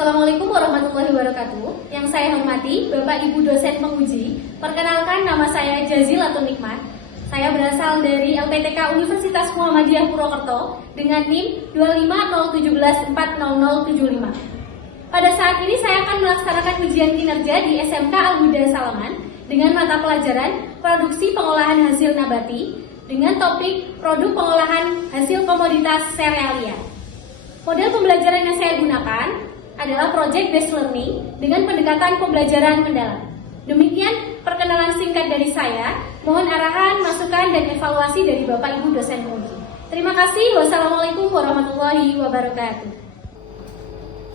Assalamualaikum warahmatullahi wabarakatuh. Yang saya hormati Bapak Ibu dosen penguji. Perkenalkan, nama saya Jazilatun Nikmat. Saya berasal dari LPTK Universitas Muhammadiyah Purwokerto dengan NIM 25017400075. Pada saat ini saya akan melaksanakan ujian kinerja di SMK Al-Huda Salaman dengan mata pelajaran Produksi Pengolahan Hasil Nabati dengan topik Produk Pengolahan Hasil Komoditas Serealia. Model pembelajaran yang saya gunakan adalah Project Based Learning dengan pendekatan pembelajaran mendalam. Demikian perkenalan singkat dari saya. Mohon arahan, masukan, dan evaluasi dari Bapak Ibu dosen penguji. Terima kasih. Wassalamualaikum warahmatullahi wabarakatuh.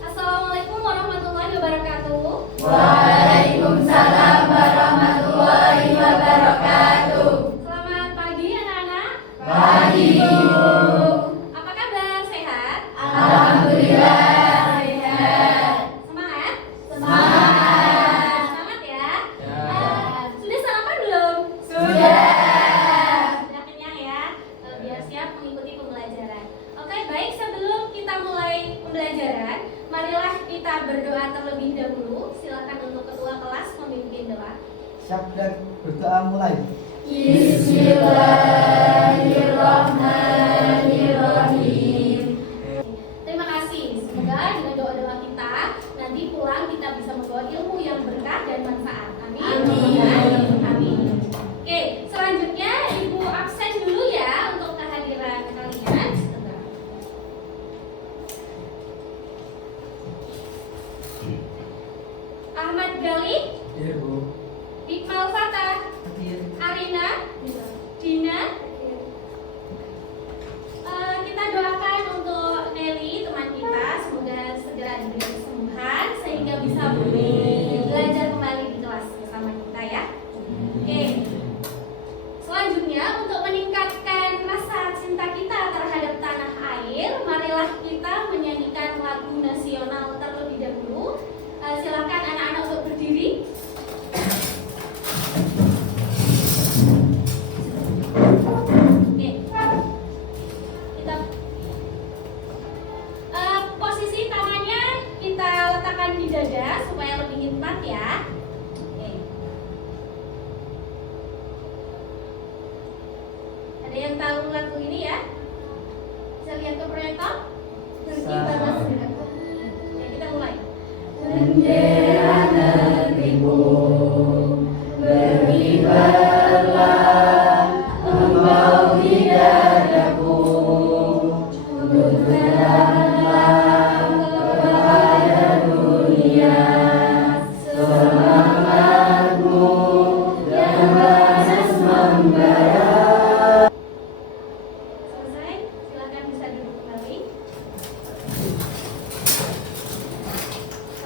Assalamualaikum warahmatullahi wabarakatuh. Waalaikumsalam warahmatullahi wabarakatuh. Selamat pagi anak-anak. Pagi. Apa kabar? Sehat? Alhamdulillah. Marilah kita berdoa terlebih dahulu. Silakan untuk ketua kelas memimpin doa. Syabda berdoa mulai. Bismillahirrahmanirrahim. Terima kasih. Semoga dengan doa-doa kita nanti pulang kita bisa membawa ilmu yang berkah dan manfaat. Amin. Amin. Amin. Oke, selanjutnya Ibu absen dulu ya untuk kehadiran kalian. Ahmad Gali, Iya, Bu. Iqbal Fatah, Hadir. Arina, Dina. Kita doakan untuk Nelly teman kita, semoga segera diberi kesembuhan sehingga bisa belajar kembali di kelas bersama kita ya. Oke. Selanjutnya untuk meningkatkan rasa cinta kita terhadap tanah air, marilah kita menyanyikan lagu nasional terlebih dahulu. Silakan anak-anak untuk berdiri. Oke. Kita posisi tangannya kita letakkan di dada supaya lebih hikmat ya. Oke. Ada yang tahu lagu ini ya? Bisa lihat ke proyektor? Ya, kita mulai. Bendera negeriku berkibarlah, engkau di dadaku, tunjukkanlah kepada dunia semangatmu yang panas membara. Selesai, silakan bisa duduk kembali.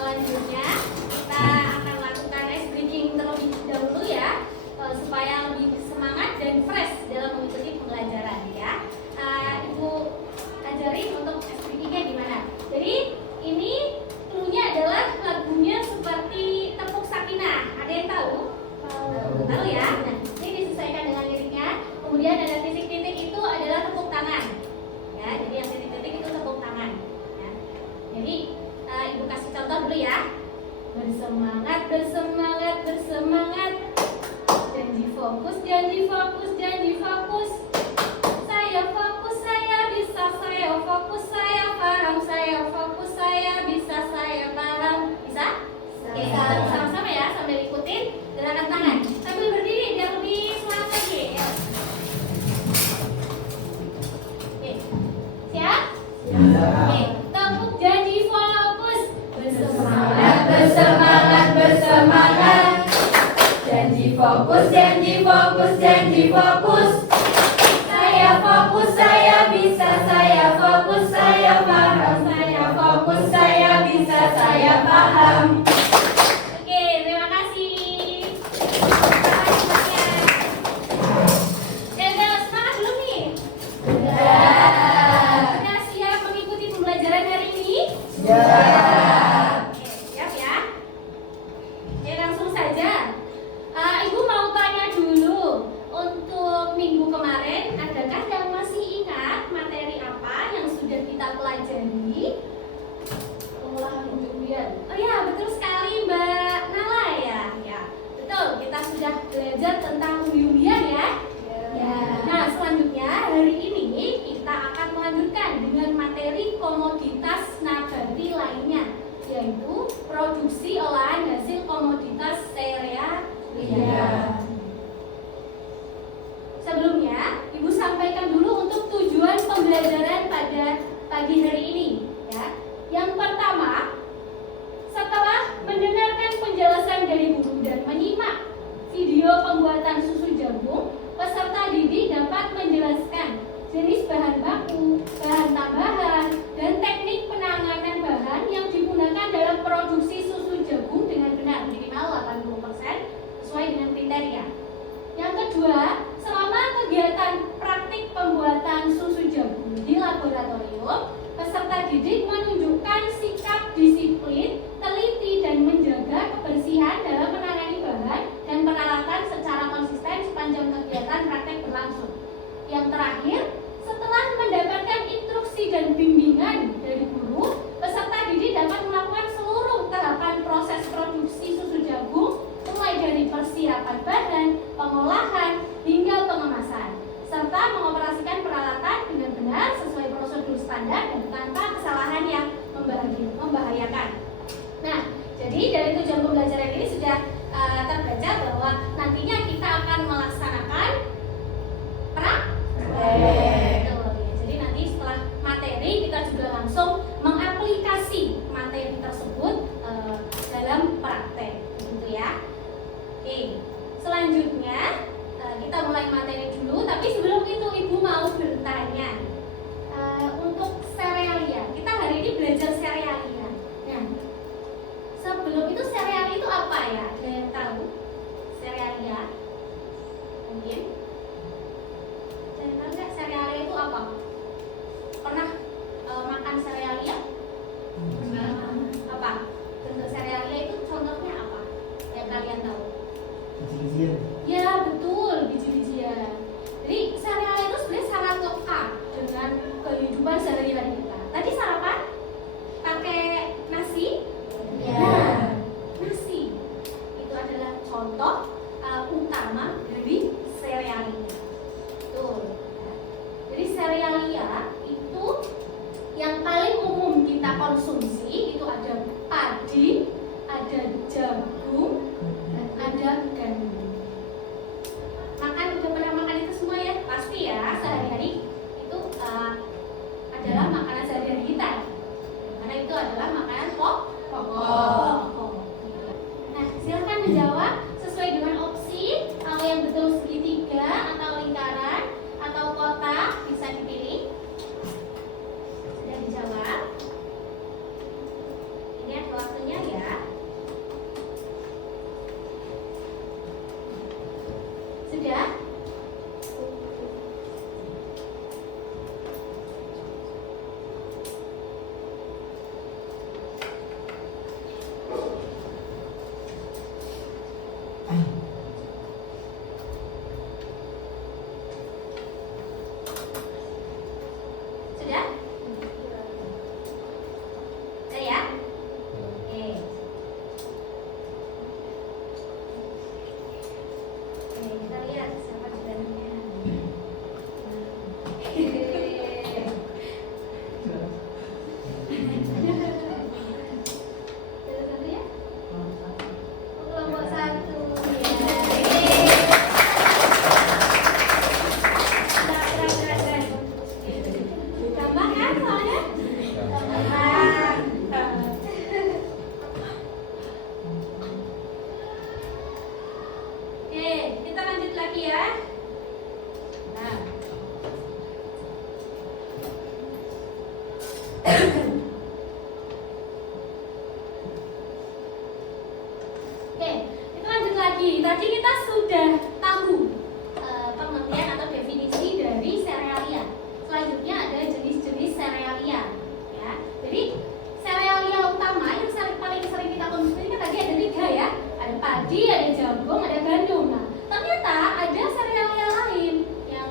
Selanjutnya kita akan lakukan ice breaking terlebih dahulu ya, supaya lebih semangat dan fresh dalam mengikuti pembelajaran ya. Ibu ajarin untuk ice breakingnya gimana. Jadi ini cluenya adalah lagunya seperti Tepuk Sakinah. Ada yang tahu? Tahu ya. Nah, ini disesuaikan dengan liriknya. Kemudian ada titik-titik itu adalah tepuk tangan. Ya, jadi yang titik-titik itu tepuk tangan. Ya. Jadi Ibu kasih contoh dulu ya. Bersemangat, bersemangat, bersemangat. Janji fokus, janji fokus, janji fokus. Saya fokus, saya bisa, saya fokus, saya paham, saya fokus, saya bisa, saya paham. Bisa? Oke, sama-sama ya, sambil ikutin gerakan tangan. Sambil berdiri biar lebih semangat lagi. Ya. Oke, siap? Oke, tepuk janji fokus. Bersemangat, Bersemangat, bersemangat. Janji fokus, janji fokus, janji fokus. Saya fokus, saya bisa, saya fokus, saya paham. Saya fokus, saya bisa, saya paham. Oke, terima kasih. Udah semangat belum nih? Udah. Udah siap mengikuti pembelajaran Ibu sampaikan dulu untuk tujuan pembelajaran pada pagi hari ini ya. Yang pertama, setelah mendengarkan penjelasan dari guru dan menyimak video pembuatan susu jagung, peserta didik dapat menjelaskan jenis bahan baku, bahan tambahan, dan teknik penanganan bahan yang digunakan dalam produksi susu jagung dengan benar, minimal 80% sesuai dengan kriteria. Yang kedua, selama kegiatan praktik pembuatan susu jagung di laboratorium, peserta didik menunjukkan sikap disiplin, teliti, dan menjaga kebersihan dalam menangani bahan dan peralatan secara konsisten sepanjang kegiatan praktek berlangsung. Yang terakhir, setelah mendapatkan instruksi dan bimbingan dari guru, peserta didik dapat melakukan seluruh tahapan proses produksi susu jagung, mulai dari persiapan bahan, pengolahan, hingga pengemasan, serta mengoperasikan peralatan dengan benar sesuai prosedur standar dan tanpa kesalahan yang membahayakan. Nah, jadi dari tujuan pembelajaran ini sudah terbaca bahwa nantinya kita akan melaksanakan praktek. Jadi nanti setelah materi kita juga langsung mengaplikasi materi tersebut dalam praktek, gitu ya. Oke, selanjutnya kita mulai materi dulu. Tapi sebelum itu Ibu mau bertanya untuk serealia. Kita hari ini belajar serealia. Nah, sebelum itu serealia itu apa ya? Ada yang tahu? Serealia? Mungkin? Saya tahu nggak serealia itu apa? Pernah makan serealia? Apa? Bentuk serealia itu contohnya apa? Yang kalian tahu? Biji-bijian. Ya betul, biji-bijian. Jadi serealia itu sebenarnya sangat lekat dengan kehidupan sehari-hari kita. Tadi sarapan pakai nasi? Ya. Nasi itu adalah contoh utama dari serealia. Betul. Jadi serealia itu yang paling umum kita konsumsi itu ada padi, ada jagung, dan ada gandum. Udah pernah makan itu semua ya? Pasti ya, sehari-hari itu adalah makanan sehari-hari kita. Karena itu adalah makanan pokok. Nah, silakan menjawab sesuai dengan opsi. Kalau yang betul segitiga atau lingkaran atau kotak bisa dipilih. Sudah dijawab. Lihat waktunya ya. Sudah? Sudah? Sudah ya? Oke. Oke, kita lihat siapa jawabannya. Satu ya? Kelompok satu ya. Gampang kan soalnya? Gampang. Oke, kita lanjut lagi ya. Nah. Oke, kita lanjut lagi. Tadi kita sudah tahu pengertian atau definisi dari serealia. Selanjutnya ada jenis-jenis serealia. Ya, jadi serealia utama yang paling sering kita konsumsi kan tadi ada 3 ya. Ada padi, ada jagung, ada gandum. Nah, ternyata ada serealia lain yang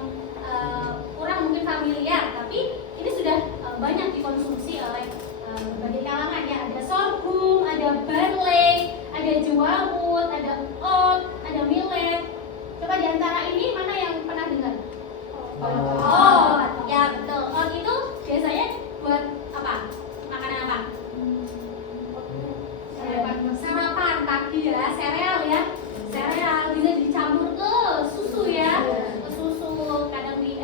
kurang mungkin familiar, tapi ini sudah banyak dikonsumsi oleh berbagai kalangan ya. Ada sorghum, ada barley, ada jawamut, ada oat, ada millet. Coba di antara ini mana yang pernah dengar? Oat, ya betul. Oat itu biasanya buat apa? Makanan apa? Sarapan pagi ya, sereal ya. Sereal bisa dicampur ke susu ya. Ke susu, kadang di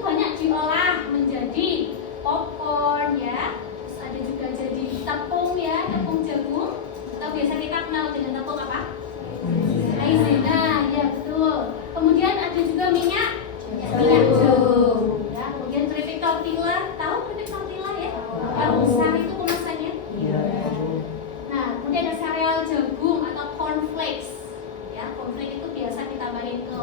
banyak diolah menjadi popcorn ya. Terus ada juga jadi tepung ya, tepung jagung. Atau biasa kita kenal dengan tepung apa? Maizena, ya betul. Kemudian ada juga minyak jagung. Ya, kemudian keripik tortilla, tahu keripik tortilla ya? Yang besar itu kemasannya. Iya. Nah, kemudian ada sereal jagung atau cornflakes. Ya, cornflakes itu biasa ditambahin ke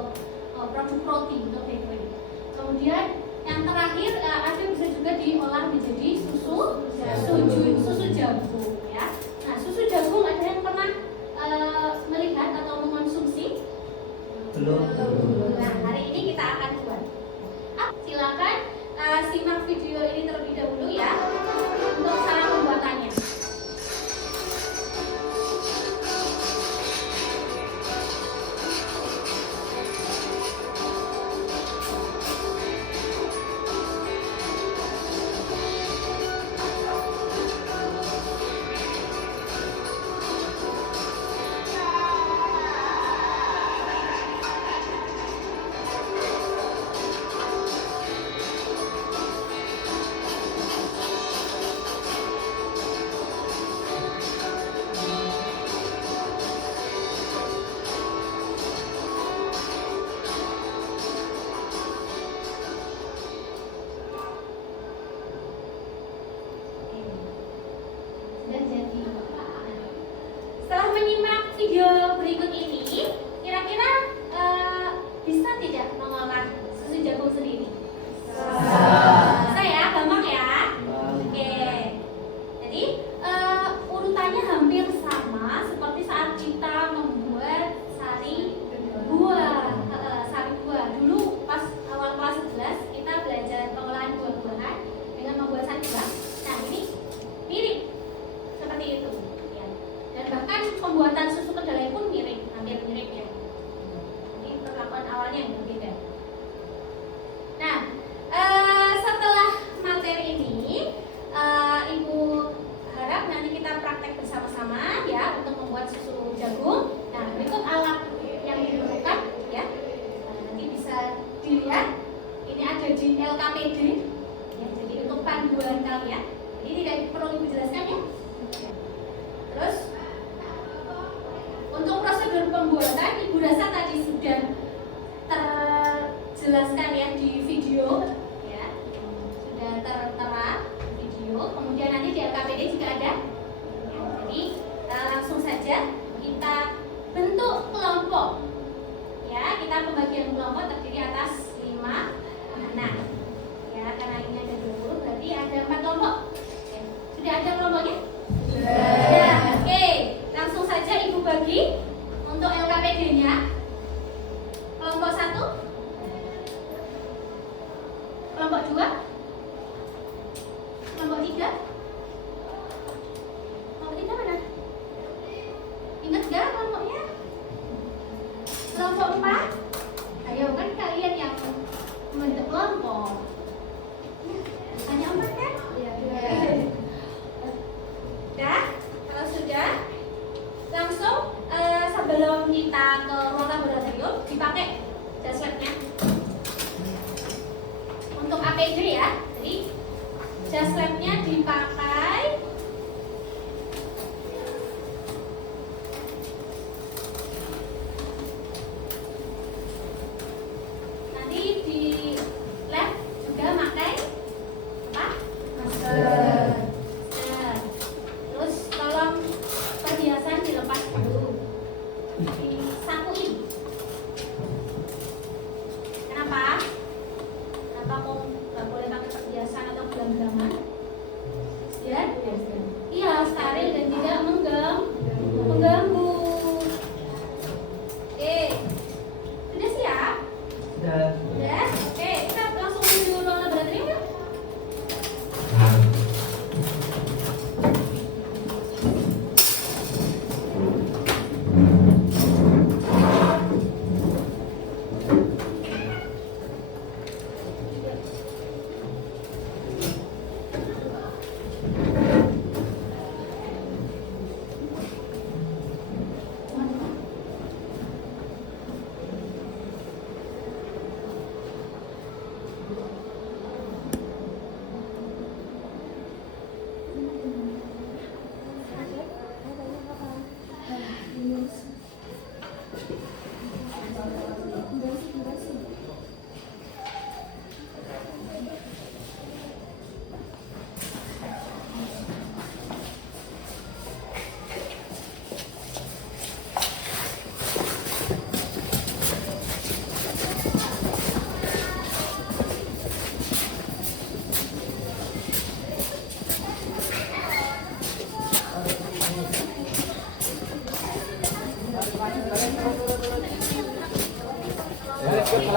produk roti untuk bakery. Kemudian yang terakhir ada bisa juga diolah menjadi susu jagung ya. Nah, susu jagung ada yang pernah melihat atau mengonsumsi? Belum. Nah, hari ini kita akan buat. Silakan simak video ini terlebih dahulu ya untuk cara pembuatannya. Sudah jadi. Setelah menyimak video berikut ini, kira-kira bisa tidak mengolah susu jagung sendiri? Bisa ya, gampang ya. Oke. Jadi urutannya hampir sama seperti saat kita membuat sari buah. Sari buah. Dulu pas awal kelas 11 kita belajar pengolahan buah-buahan dengan membuat sari buah. Nah, ini mirip seperti itu ya. Dan bahkan pembuatan susu kedelai pun mirip, hampir mirip ya. Ini perlakuan awalnya yang berbeda. Nah, setelah materi ini Ibu harap nanti kita praktek bersama-sama ya untuk membuat susu jagung. Nah, berikut alat yang diperlukan ya. Nah, nanti bisa dilihat ini ada di LKPD ya, jadi untuk panduan kalian. Ini tidak perlu Ibu jelaskan ya. Terus untuk prosedur pembuatan Ibu rasa tadi sudah terjelaskan ya di video ya, sudah tertera di video. Kemudian nanti di LKPD juga ada ya, jadi langsung saja kita bentuk kelompok ya. Kita pembagian kelompok terdiri atas 5 anak ya, karena ini ada 20 berarti ada 4 kelompok ya. Sudah ada kelompoknya? Ya, oke. Langsung saja Ibu bagi untuk LKPD-nya. Kelompok 1, kelompok 2, kelompok 3. Kelompok 3 mana? Ingat gak kelompoknya? Kelompok 4. Ayo kan kalian yang membentuk kelompok. Hanya 4 kan? Iya. Dah, kalau sudah langsung sebelum kita ke ruang laboratorium dipakai jas labnya untuk APD ya. Jadi jas labnya dipakai nanti di lab juga pakai apa? Masker. Terus tolong perhiasan dilepas dulu, disakuin. Kenapa? Kenapa kok nggak boleh pakai perhiasan atau gelang-gelangan?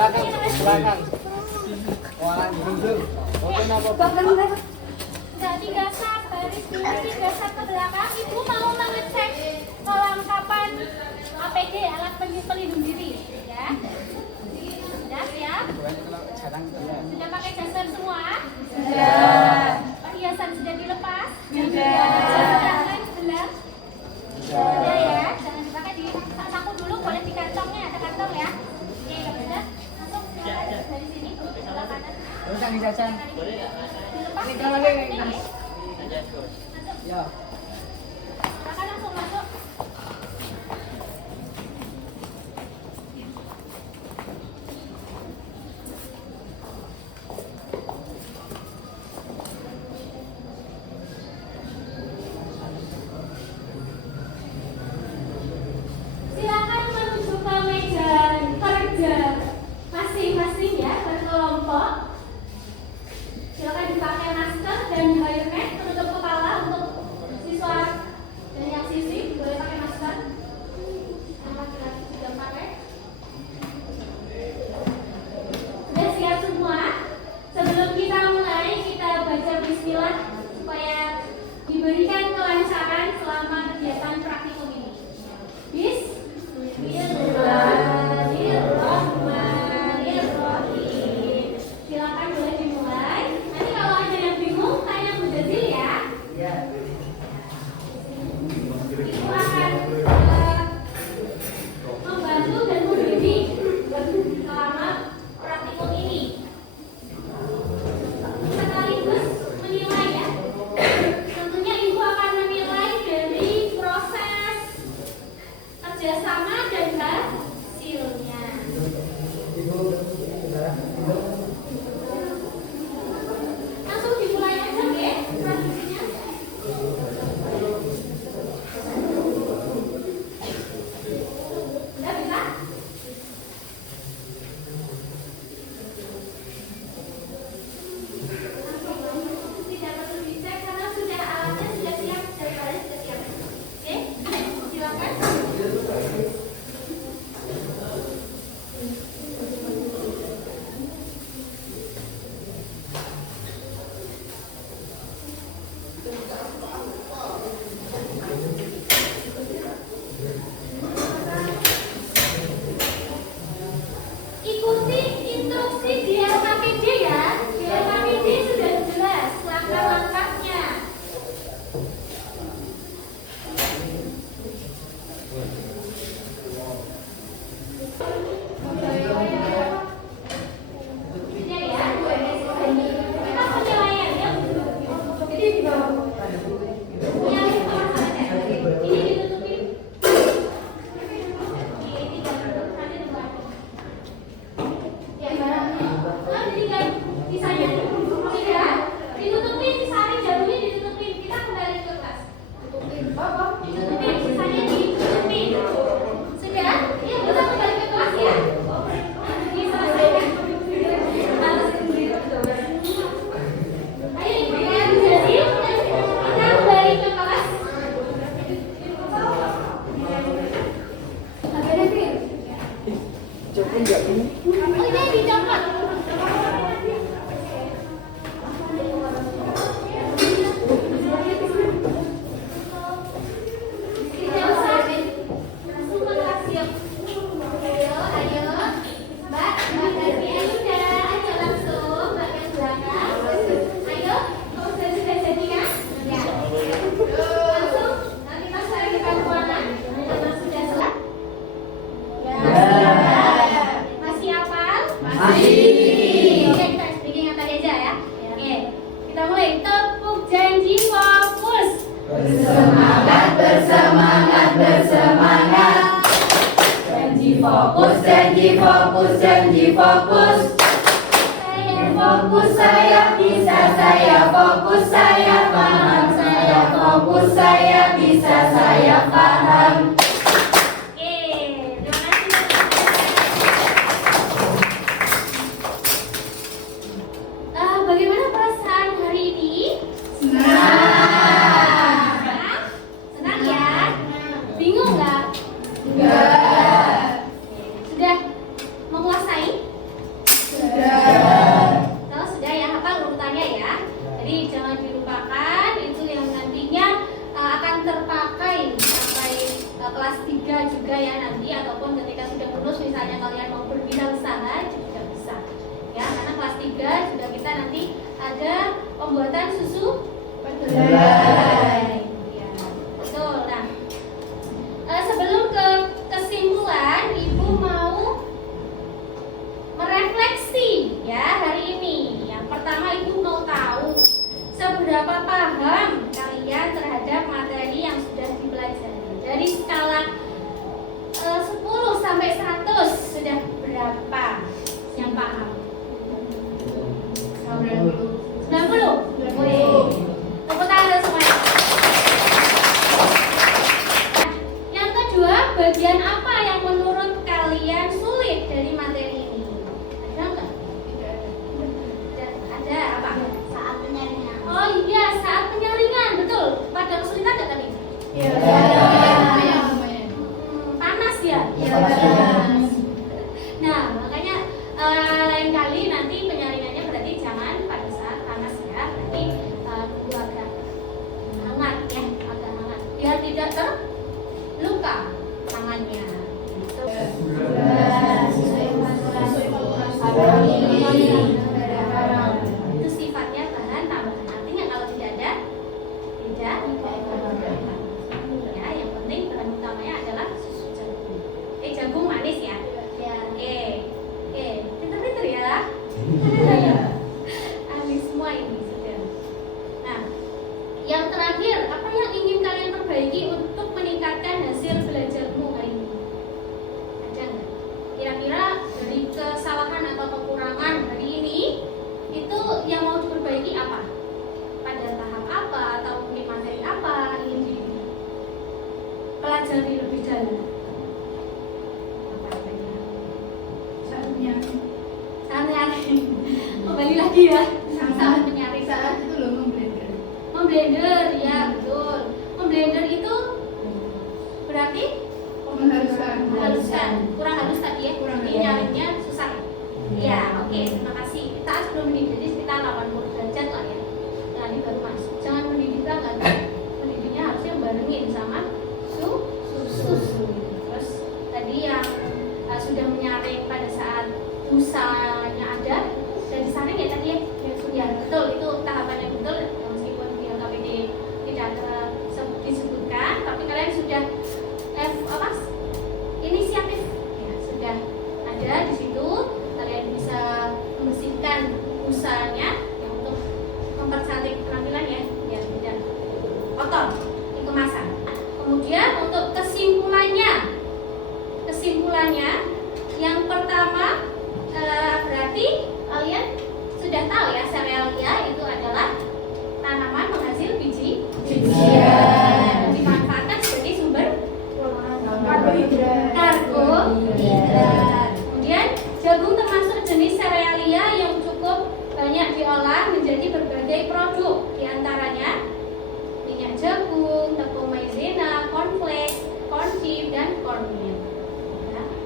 belakang. Wah, duduk. Oke, napa? Udah 3 sak, baris dulu 3 sak ke belakang. Ibu mau mengecek kelengkapan APD, alat pelindung diri, ya. Sudah siap? Sudah pakai jasar semua? Sudah. Perhiasan sudah dilepas? Sudah. Sudah kan benar? Sudah ya, jangan dipakai di saku dulu, boleh di kantongnya, ada kantong ya. Oke, kalau sudah masuk dari sini sebelah kanan. Terus yang dijajan. Dilepas. Ini kalau lagi. Masuk. Ya. Silakan langsung masuk. Silakan menuju ke meja kerja masing-masing ya, berkelompok. Silakan dipakai masker dan hairnet penutup kepala untuk siswa dan yang siswi boleh pakai masker. Yang laki-laki sudah pakai. Sudah siap semua? Sebelum kita mulai, kita baca bismillah supaya diberikan kelancaran selama kegiatan praktikum ini. Bismillahirrahmanirrahim. Silakan boleh dimulai. Nanti kalau ada yang bingung, tanya Bu Jazil ya. Ibu akan membantu dan membimbing selama praktikum ini. Sekaligus menilai ya. Tentunya Ibu akan menilai dari proses kerjasama dan hasilnya. Langsung dimulai aja ya transisinya. Udah bisa? Tidak perlu dicek karena sudah alatnya sudah siap, daripada sudah siap. Oke, silakan. Ikuti instruksi di LKPD ya. Di LKPD sudah jelas langkah-langkahnya. Sudah ya. Kita penilaian ya. Jadi di bawah. Yang di bawah saja. Ini ditutupin. Ini jangan ada di bawah. Ya, tinggal sisanya tidak ditutupin, disaring jalurnya ditutupin. Kita kembali ke kelas. Ditutupin, sisanya ditutupin. Sudah? Ya, kita kembali ke kelas ya. Diselesaikan. Ayo ibu yang jadi, kita kembali ke kelas. Agak deh, Coba enggak ini? oh ini dicopot. Tidak usah, langsung ke hasil. Ayo, Mbak Dani, ayo langsung bagian belakang. Ayo, sudah jadi kan? Ya. Langsung, nanti pas lagi kita ruangan, karena sudah selesai. Masih hafal? Masih. Oke, kita speaking yang tadi aja ya. Oke, kita mulai. Tepuk janji fokus. Bersemangat, bersemangat, bersemangat. Janji fokus, janji fokus, janji fokus. Saya Fokus saya bisa, saya fokus, saya paham, saya fokus, saya bisa, saya paham. Oke, terima kasih. Bagaimana perasaan hari ini? Senang. Senang ya? Bingung nggak? Enggak. Sudah menguasai? Jadi jangan dilupakan, itu yang nantinya akan terpakai sampai kelas 3 juga ya nanti, ataupun ketika sudah lulus misalnya kalian mau berwirausaha juga bisa ya, karena kelas 3 juga kita nanti ada pembuatan susu kedelai ya, betul. Nah, sebelum ke kesimpulan, Ibu mau merefleksi ya hari ini. Yang pertama, Ibu mau tahu seberapa paham kalian terhadap materi yang sudah dipelajari. Dari skala 10 sampai 100 sudah berapa yang paham? 90? Tepuk tangan semuanya. Yang kedua, bagian apa yang menurut kalian sulit dari materi ini? Ada nggak? Ada apa? Saat penyaringan. Oh iya, saat penyaringan, betul. Pada kesulitan nggak tadi? Iya. Panas ya? Iya. Nah, makanya lain kali nanti penyaringannya berarti jangan pada saat panas ya. Berarti tunggu agak hangat ya, agak hangat. Biar tidak terluka tangannya. Gitu. Itu sifatnya bahan tambahan. Artinya kalau tidak ada, tidak. Ya, yang penting bahan utamanya adalah susu jagung. Jagung manis ya. Oke, pinter-pinter ya. Ahli semua ini sudah. Nah, yang terakhir, apa yang ingin kalian perbaiki untuk meningkatkan hasil belajarmu hari ini? Ada nggak? Kira-kira dari kesalahan atau kekurangan hari ini itu yang mau diperbaiki apa? Pada tahap apa atau mungkin materi apa ingin dipelajari lebih dalam? Saat kembali lagi ya, saat menyaring. Saat itu loh Memblender ya, betul. Memblender itu berarti menghaluskan. Kurang halus tadi ya, jadi nyaringnya susah ya. Ya, oke, terima kasih. Saat sebelum mendidih, jadi sekitar 80 derajat lah ya. Nah, ini baru masuk. Jangan mendidih banget. Mendidihnya harusnya barengin sama susu. Terus tadi yang sudah menyaring pada saat busanya ada dan disaring ya tadi ya. Ya betul, itu tahapannya betul. Meskipun di LKPD tidak disebutkan, tapi kalian sudah inisiatif ya, sudah ada di situ. Kalian bisa membersihkan busanya ya, untuk mempercantik penampilan ya, biar tidak kotor di kemasan. Kemudian untuk kesimpulannya yang pertama berarti kalian sudah tahu ya, serealia itu adalah tanaman penghasil bijian, dimanfaatkan sebagai sumber karbohidrat. Kemudian jagung termasuk jenis serealia yang cukup banyak diolah menjadi berbagai produk, diantaranya minyak jagung, tepung maizena, cornflakes, corn chip, dan cornmeal.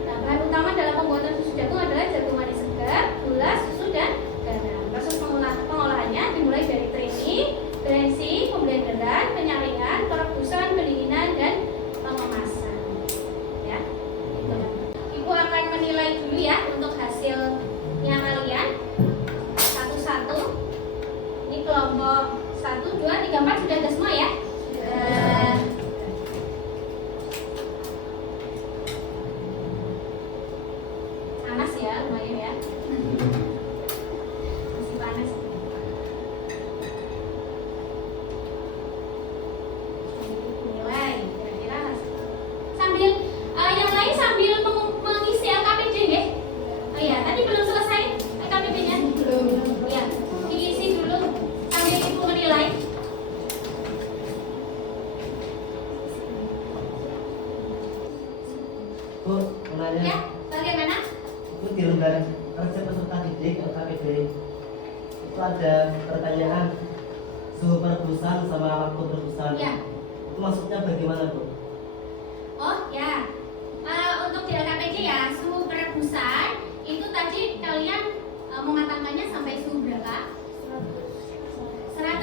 Nah, bahan utama dalam pembuatan susu jagung adalah jagung manis segar, gula, susu, dan garam. Proses pengolahannya dimulai dari trimming, drenching, pemblenderan, penyaringan, perebusan, pendinginan, dan pengemasan. Ya, gitu. Ibu akan menilai dulu ya untuk hasilnya kalian satu-satu. Ini kelompok 1, 2, 3, 4 sudah ada semua ya? Sudah. Panas ya, lumayan ya. Masih panas. Nilai kira-kira sambil yang lain sambil mengisi LKPD ya. Oh iya, tadi belum selesai LKPD-nya? Belum. Ya, diisi dulu sambil ibu menilai. Bu, mau nanya. Ya, bagaimana? Itu di lembar kerja peserta didik LKPD itu ada pertanyaan suhu perebusan sama waktu perebusan. Ya. Itu maksudnya bagaimana, Bu? Oh ya, untuk di LKPD ya, suhu perebusan itu tadi kalian mengatakannya sampai suhu berapa? 100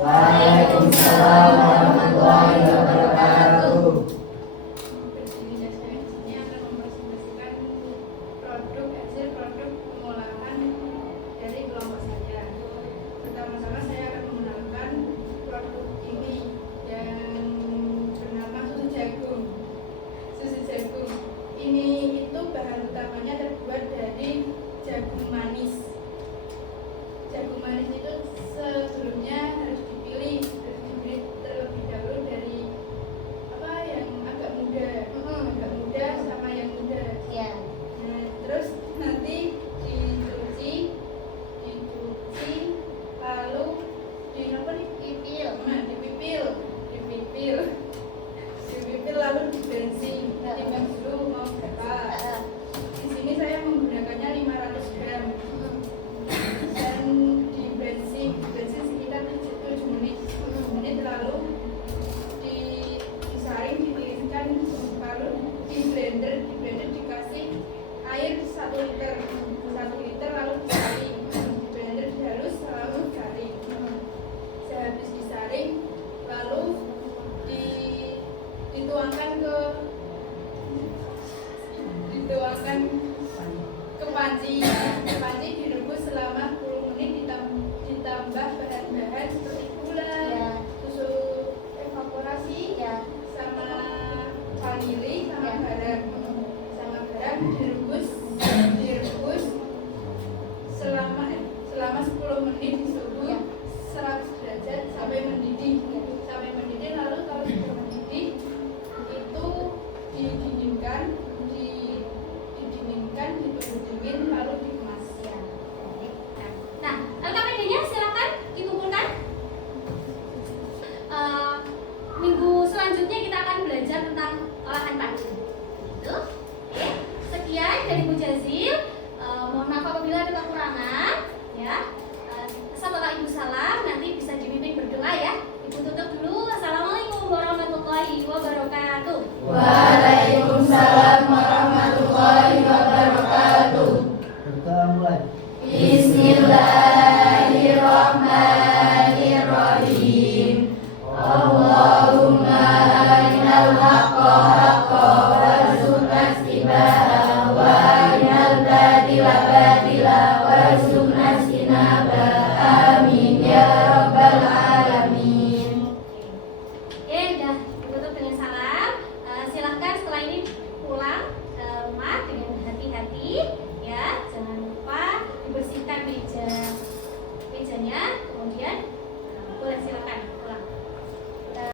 Waalaikumsalam warahmatullahi wabarakatuh. Ini akan mempresentasikan hasil produk pengolahan dari kelompok saya. Pertama-tama saya akan mengenalkan produk ini yang bernama susu jagung. Susu jagung ini itu bahan utamanya terbuat dari jagung manis. Jagung manis itu sebelumnya harus dipilih terlebih dahulu dari apa yang agak muda sama yang muda. Ya. Nah, terus nanti dicuci, lalu dipipil lalu dibensin dulu mau berapa. Di sini saya menggunakannya 500 gram dan dibensin sekitar 7 menit lalu disaring, ditiriskan, lalu di blender dikasih air 1 liter lalu disaring, di blender dihalus lalu disaring. Sehabis disaring lalu dituangkan ke panci direbus selama 10 menit ditambah bahan-bahan seperti gula, susu evaporasi, sama vanili, sama garam direbus selama 10 menit di suhu 100 derajat sampai mendidih. Lalu kalau sudah mendidih itu didinginkan, ditunggu dingin lalu dikemas. Nah, LKPD-nya silakan dikumpulkan. Minggu selanjutnya kita akan belajar tentang olahan padi. Gitu. Oke. Sekian dari Bu Jazil. Mohon maaf apabila ada kekurangan. Ya. Assalamualaikum salam. Nanti bisa dipimpin berdoa ya. Ibu tutup dulu. Assalamualaikum warahmatullahi wabarakatuh. Waalaikumsalam warahmatullahi wabarakatuh. Kita mulai. Bismillahirrahmanirrahim. Allahumma arinal haqqa